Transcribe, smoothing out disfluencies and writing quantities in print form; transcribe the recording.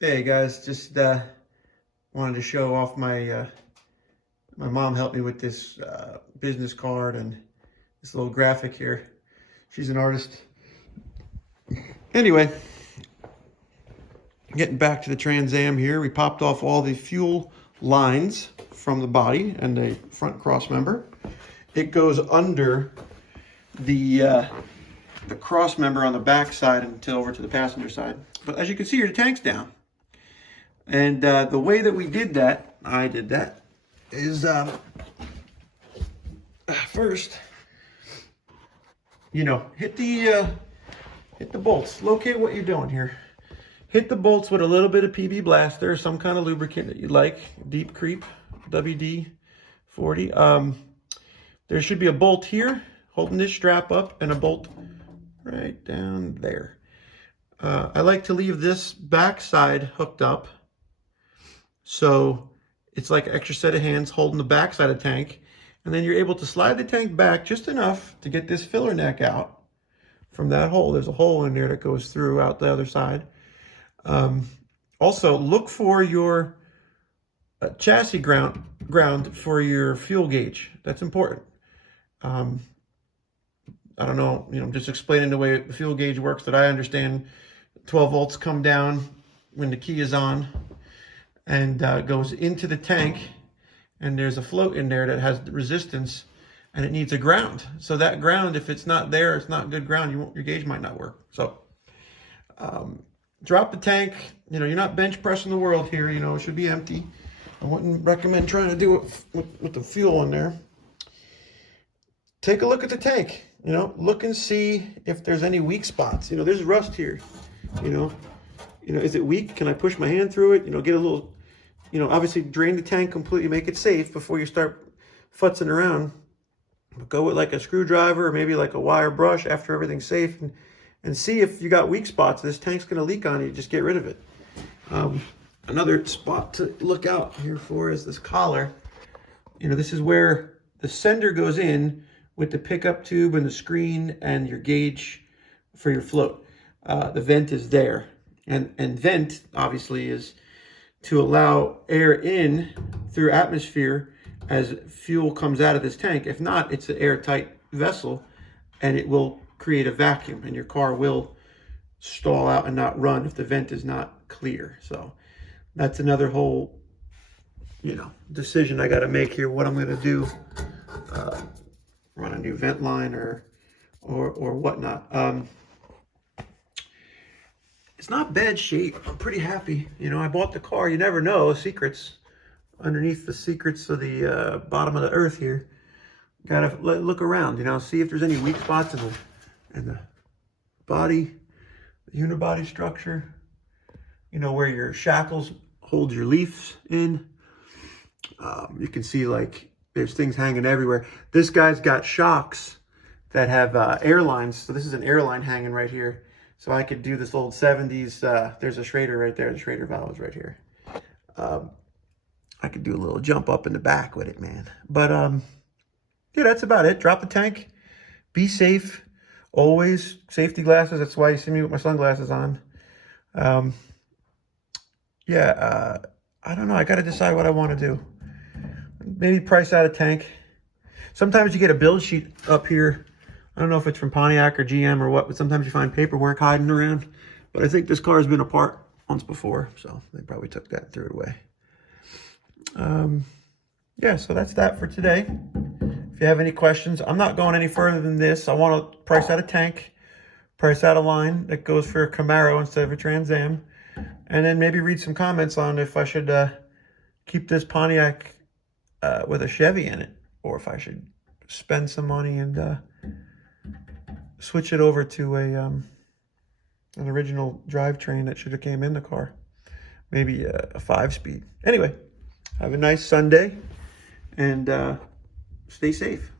Hey guys, just wanted to show off my mom helped me with this business card and this little graphic here. She's an artist. Anyway, getting back to the Trans Am here, we popped off all the fuel lines from the body and the front cross member. It goes under the cross member on the back side until over to the passenger side. But as you can see here, the tank's down. And the way that we did that, I did that, is first, hit the bolts. Locate what you're doing here. Hit the bolts with a little bit of PB Blaster, some kind of lubricant that you like, Deep Creep, WD-40. There should be a bolt here holding this strap up and a bolt right down there. I like to leave this back side hooked up, so it's like an extra set of hands holding the back side of the tank, and then you're able to slide the tank back just enough to get this filler neck out from that hole. There's a hole in there that goes through out the other side. Also, look for your chassis ground for your fuel gauge. That's important. I don't know, I'm just explaining the way the fuel gauge works that I understand. 12 volts come down when the key is on and goes into the tank, and there's a float in there that has resistance, and it needs a ground. So that ground, if it's not there, it's not good ground, your gauge might not work. So drop the tank. You're not bench pressing the world here. It should be empty. I wouldn't recommend trying to do it with the fuel in there. Take a look at the tank. Look and see if there's any weak spots. There's rust here. Is it weak? Can I push my hand through it? Get a little, obviously drain the tank completely, make it safe before you start futzing around. But go with like a screwdriver or maybe like a wire brush after everything's safe, and see if you got weak spots. This tank's going to leak on you. Just get rid of it. Another spot to look out here for is this collar. This is where the sender goes in with the pickup tube and the screen and your gauge for your float. The vent is there. And vent, obviously, is to allow air in through atmosphere as fuel comes out of this tank. If not, it's an airtight vessel, and it will create a vacuum, and your car will stall out and not run if the vent is not clear. So that's another whole, decision I got to make here, what I'm going to do. Run a new vent line or whatnot. It's not bad shape. I'm pretty happy. I bought the car. You never know. Secrets underneath the secrets of the bottom of the earth here. Gotta look around. See if there's any weak spots in the body, the unibody structure. Where your shackles hold your leaves in. You can see like there's things hanging everywhere. This guy's got shocks that have airlines. So this is an airline hanging right here. So I could do this old 70s, there's a Schrader right there, the Schrader valve is right here. I could do a little jump up in the back with it, man. But yeah, that's about it. Drop the tank, be safe, always. Safety glasses, that's why you see me with my sunglasses on. I don't know, I gotta decide what I wanna do. Maybe price out a tank. Sometimes you get a build sheet up here. I don't know if it's from Pontiac or GM or what, but sometimes you find paperwork hiding around. But I think this car has been apart once before, so they probably took that and threw it away. Yeah, so that's that for today. If you have any questions, I'm not going any further than this. I want to price out a tank, price out a line that goes for a Camaro instead of a Trans Am, and then maybe read some comments on if I should keep this Pontiac with a Chevy in it, or if I should spend some money and switch it over to an original drivetrain that should have came in the car. Maybe a 5-speed. Anyway, have a nice Sunday and stay safe.